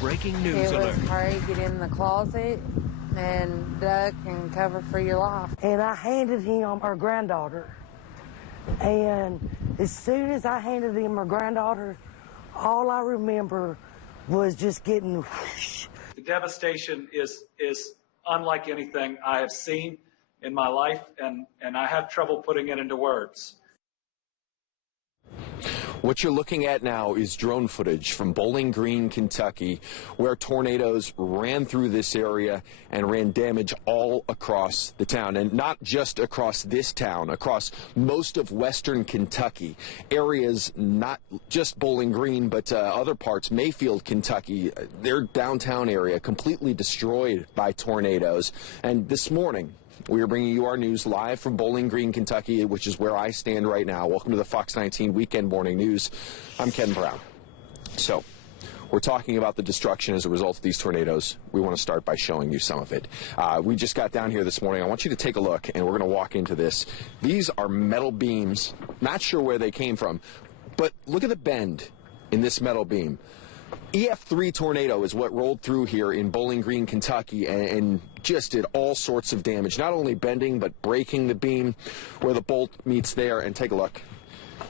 breaking news alert. It was hurry, get in the closet and duck and cover for your life. And I handed him our granddaughter. And as soon as I handed him our granddaughter, all I remember was just getting whoosh. The devastation is unlike anything I have seen in my life, and I have trouble putting it into words. What you're looking at now is drone footage from Bowling Green, Kentucky, where tornadoes ran through this area and ran damage all across the town. And not just across this town, across most of western Kentucky. Areas not just Bowling Green, but other parts, Mayfield, Kentucky, their downtown area completely destroyed by tornadoes. And this morning, we are bringing you our news live from Bowling Green, Kentucky, which is where I stand right now. Welcome to the Fox 19 Weekend Morning News. I'm Ken Brown. So, we're talking about the destruction as a result of these tornadoes. We want to start by showing you some of it. We just got down here this morning. I want you to take a look, and we're going to walk into this. These are metal beams. Not sure where they came from, but look at the bend in this metal beam. EF3 tornado is what rolled through here in Bowling Green, Kentucky, and just did all sorts of damage, not only bending but breaking the beam where the bolt meets there. And take a look.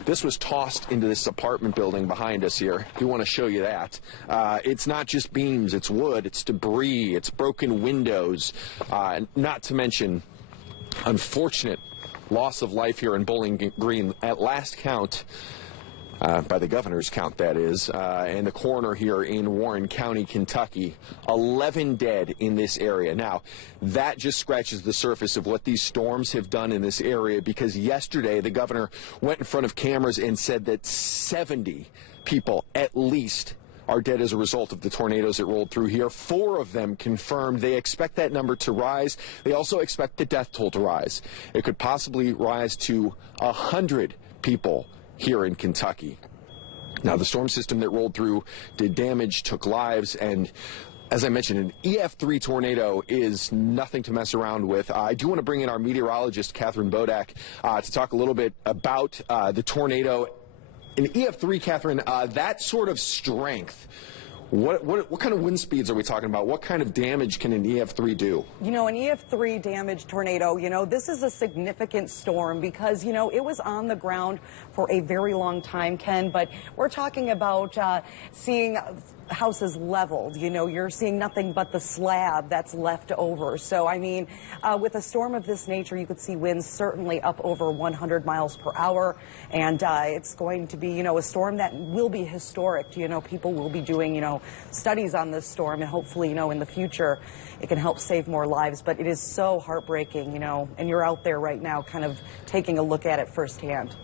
This was tossed into this apartment building behind us here. We want to show you that. It's not just beams, it's wood, it's debris, it's broken windows, not to mention unfortunate loss of life here in Bowling Green. At last count, by the governor's count, that is, and the coroner here in Warren County, Kentucky, 11 dead in this area. Now, that just scratches the surface of what these storms have done in this area, because yesterday the governor went in front of cameras and said that 70 people at least are dead as a result of the tornadoes that rolled through here. 4 of them confirmed. They expect that number to rise. They also expect the death toll to rise. It could possibly rise to 100 people here in Kentucky. Now, the storm system that rolled through did damage, took lives, and as I mentioned, an EF3 tornado is nothing to mess around with. I do want to bring in our meteorologist, Catherine Bodak, to talk a little bit about the tornado. In EF3, Catherine, that sort of strength, what kind of wind speeds are we talking about? What kind of damage can an EF3 do? You know, an EF3 damage tornado, this is a significant storm because, it was on the ground for a very long time, Ken, but we're talking about seeing houses leveled. You're seeing nothing but the slab that's left over. So, with a storm of this nature, you could see winds certainly up over 100 miles per hour. And it's going to be, a storm that will be historic. People will be doing, studies on this storm. And hopefully, in the future, it can help save more lives. But it is so heartbreaking, and you're out there right now kind of taking a look at it firsthand.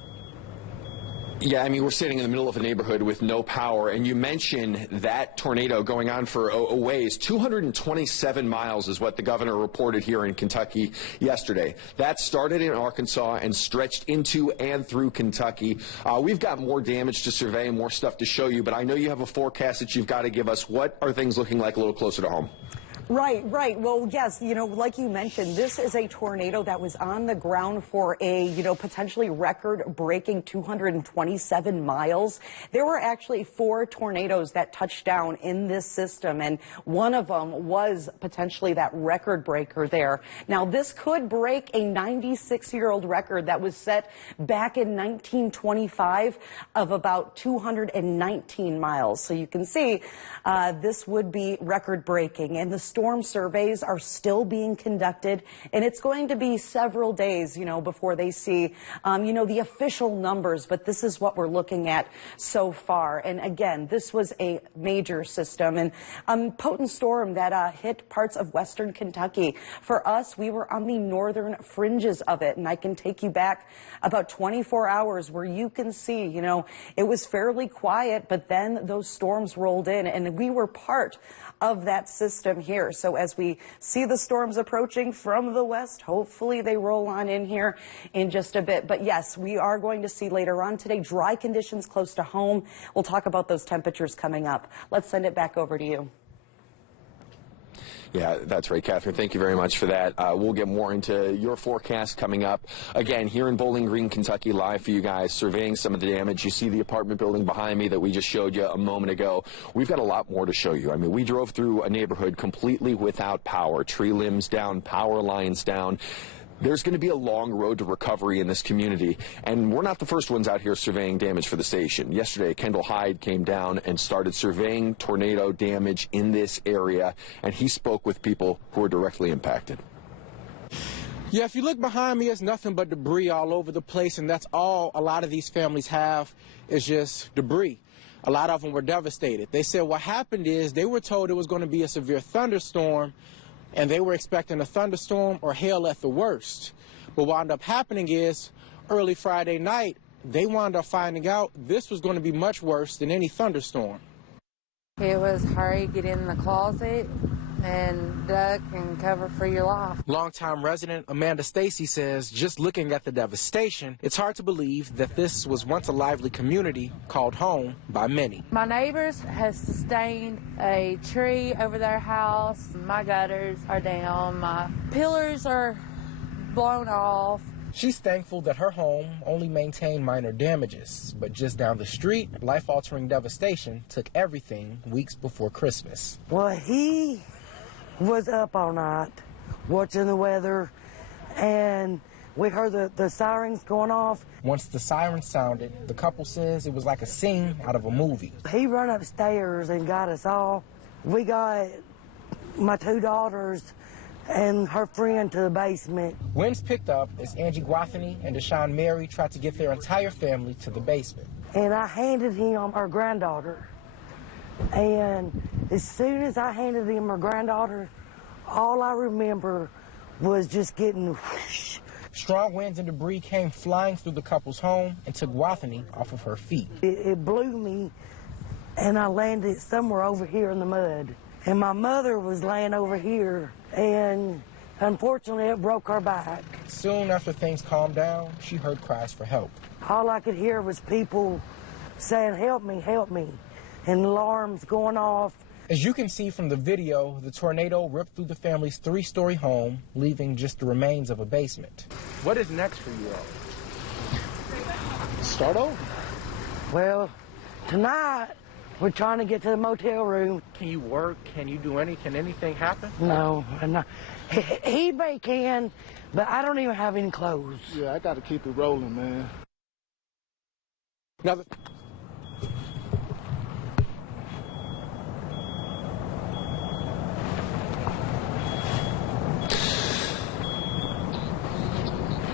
Yeah, we're sitting in the middle of a neighborhood with no power, and you mentioned that tornado going on for a ways. 227 miles is what the governor reported here in Kentucky yesterday. That started in Arkansas and stretched into and through Kentucky. We've got more damage to survey and more stuff to show you, but I know you have a forecast that you've got to give us. What are things looking like a little closer to home? Right. Well, yes, like you mentioned, this is a tornado that was on the ground for a, potentially record-breaking 227 miles. There were actually 4 tornadoes that touched down in this system, and one of them was potentially that record breaker there. Now, this could break a 96-year-old record that was set back in 1925 of about 219 miles. So you can see this would be record-breaking, and the storm surveys are still being conducted, and it's going to be several days, before they see, the official numbers, but this is what we're looking at so far. And again, this was a major system and potent storm that hit parts of western Kentucky. For us, we were on the northern fringes of it, and I can take you back about 24 hours where you can see, it was fairly quiet, but then those storms rolled in, and we were part of that system here. So as we see the storms approaching from the west, hopefully they roll on in here in just a bit. But yes, we are going to see later on today dry conditions close to home. We'll talk about those temperatures coming up. Let's send it back over to you. Yeah, that's right, Catherine. Thank you very much for that. We'll get more into your forecast coming up. Again, here in Bowling Green, Kentucky, live for you guys, surveying some of the damage. You see the apartment building behind me that we just showed you a moment ago. We've got a lot more to show you. I mean, we drove through a neighborhood completely without power, tree limbs down, power lines down. There's going to be a long road to recovery in this community, and we're not the first ones out here surveying damage for the station. Yesterday, Kendall Hyde came down and started surveying tornado damage in this area, and he spoke with people who were directly impacted. Yeah, if you look behind me, it's nothing but debris all over the place, and that's all a lot of these families have is just debris. A lot of them were devastated. They said what happened is they were told it was going to be a severe thunderstorm, and they were expecting a thunderstorm or hail at the worst. But what wound up happening is early Friday night, they wound up finding out this was going to be much worse than any thunderstorm. It was hurry, get in the closet and duck and cover for your life. Longtime resident Amanda Stacy says just looking at the devastation, it's hard to believe that this was once a lively community called home by many. My neighbors have sustained a tree over their house. My gutters are down. My pillars are blown off. She's thankful that her home only maintained minor damages, but just down the street, life-altering devastation took everything weeks before Christmas. Well, he was up all night watching the weather, and we heard the sirens going off. Once the sirens sounded, the couple says it was like a scene out of a movie. He run upstairs and got us all. We got my two daughters and her friend to the basement. Winds picked up as Angie Guathany and Deshaun Mary tried to get their entire family to the basement. And I handed him our granddaughter. And as soon as I handed him our granddaughter, all I remember was just getting whoosh. Strong winds and debris came flying through the couple's home and took Guathany off of her feet. It blew me, and I landed somewhere over here in the mud. And my mother was laying over here, and unfortunately it broke her back. Soon after things calmed down, she heard cries for help. All I could hear was people saying, help me, and alarms going off. As you can see from the video, the tornado ripped through the family's three-story home, leaving just the remains of a basement. What is next for you all? Start over. Well, tonight, we're trying to get to the motel room. Can you work? Can you do can anything happen? No, he may can, but I don't even have any clothes. Yeah, I got to keep it rolling, man. Now,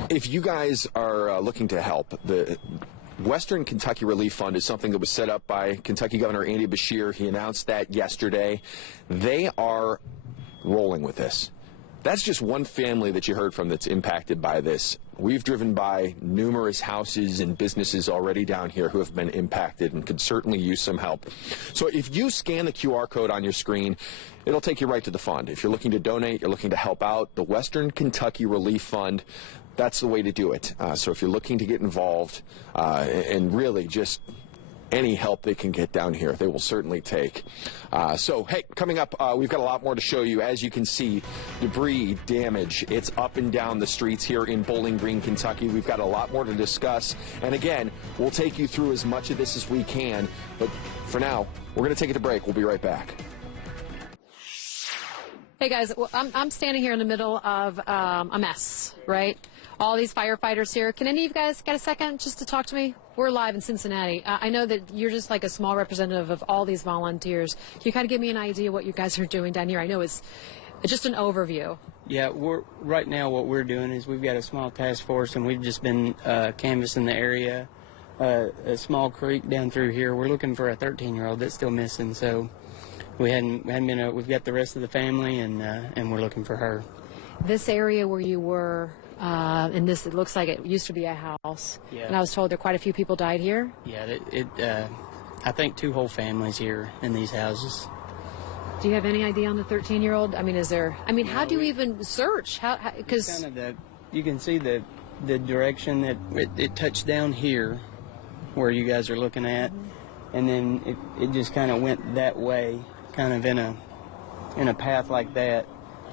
if you guys are looking to help, the Western Kentucky Relief Fund is something that was set up by Kentucky Governor Andy Beshear. He announced that yesterday. They are rolling with this. That's just one family that you heard from that's impacted by this. We've driven by numerous houses and businesses already down here who have been impacted and could certainly use some help. So if you scan the QR code on your screen, it'll take you right to the fund. If you're looking to donate, you're looking to help out, the Western Kentucky Relief Fund, that's the way to do it. So if you're looking to get involved and really just any help they can get down here, they will certainly take. So, hey, coming up, we've got a lot more to show you. As you can see, debris, damage, it's up and down the streets here in Bowling Green, Kentucky. We've got a lot more to discuss. And again, we'll take you through as much of this as we can. But for now, we're going to take it to break. We'll be right back. Hey, guys, well, I'm standing here in the middle of a mess, right? All these firefighters here. Can any of you guys get a second just to talk to me? We're live in Cincinnati. I know that you're just like a small representative of all these volunteers. Can you kind of give me an idea what you guys are doing down here? I know it's just an overview. Yeah, right now what we're doing is we've got a small task force, and we've just been canvassing the area, a small creek down through here. We're looking for a 13-year-old that's still missing, so we've got the rest of the family, and we're looking for her. This area where you were, and this, it looks like it used to be a house. Yeah. And I was told that quite a few people died here. Yeah, I think 2 whole families here in these houses. Do you have any idea on the 13-year-old? I mean, how do you even search? Because you can see the direction that it touched down here, where you guys are looking at, and then it just kind of went that way, kind of in a in a path like that,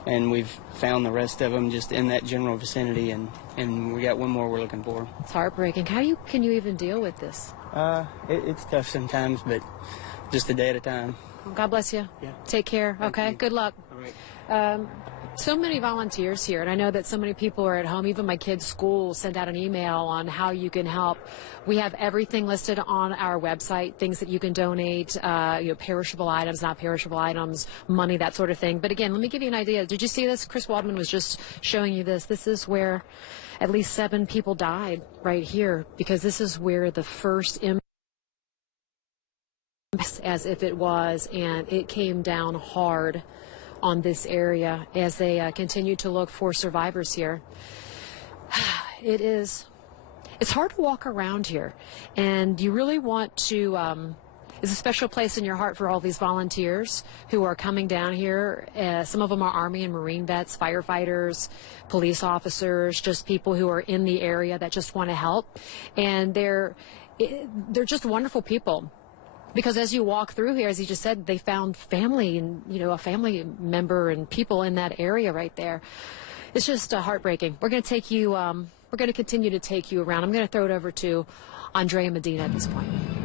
and we've found the rest of them just in that general vicinity, and we got one more we're looking for. It's heartbreaking. Can you even deal with this? It's tough sometimes, but just a day at a time. Well, God bless you. Yeah. Take care. Thank Okay. you. Good luck. All right. So many volunteers here, and I know that so many people are at home. Even my kids' school sent out an email on how you can help. We have everything listed on our website, things that you can donate, perishable items, not perishable items, money, that sort of thing. But again, let me give you an idea. Did you see this? Chris Waldman was just showing you this. This is where at least 7 people died right here, because this is where the first as if it was, and it came down hard on this area as they continue to look for survivors here. It's hard to walk around here, and you really want to, it's a special place in your heart for all these volunteers who are coming down here. Some of them are Army and Marine vets, firefighters, police officers, just people who are in the area that just want to help, and they're just wonderful people. Because as you walk through here, as you just said, they found family and, a family member and people in that area right there. It's just heartbreaking. We're going to take you, we're going to continue to take you around. I'm going to throw it over to Andrea Medina at this point.